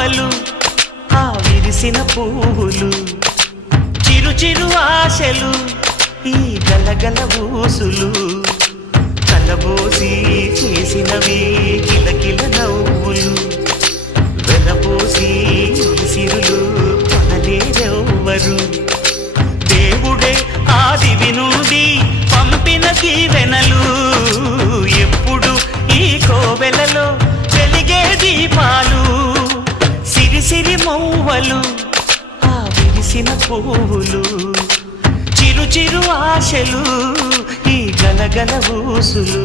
మౌవలు ఆ విరిసిన పువ్వులు చిరు చిరు ఆశలు ఈ గలగల ఊసులు కలబోసి చేసినవి కిలకిల నవ్వులు వెలబోసి సిరులు కొనలేరెవ్వరు దేవుడే ఆదివి నుండి పంపిన దీవెనలు ఎప్పుడు ఈ కోవెలలో వెలిగే దీపాలు సిరి సిరి మౌవలు ఆ విరిసిన పువ్వులు చిరు చిరు ఆశలు ఈ గలగల ఊసులు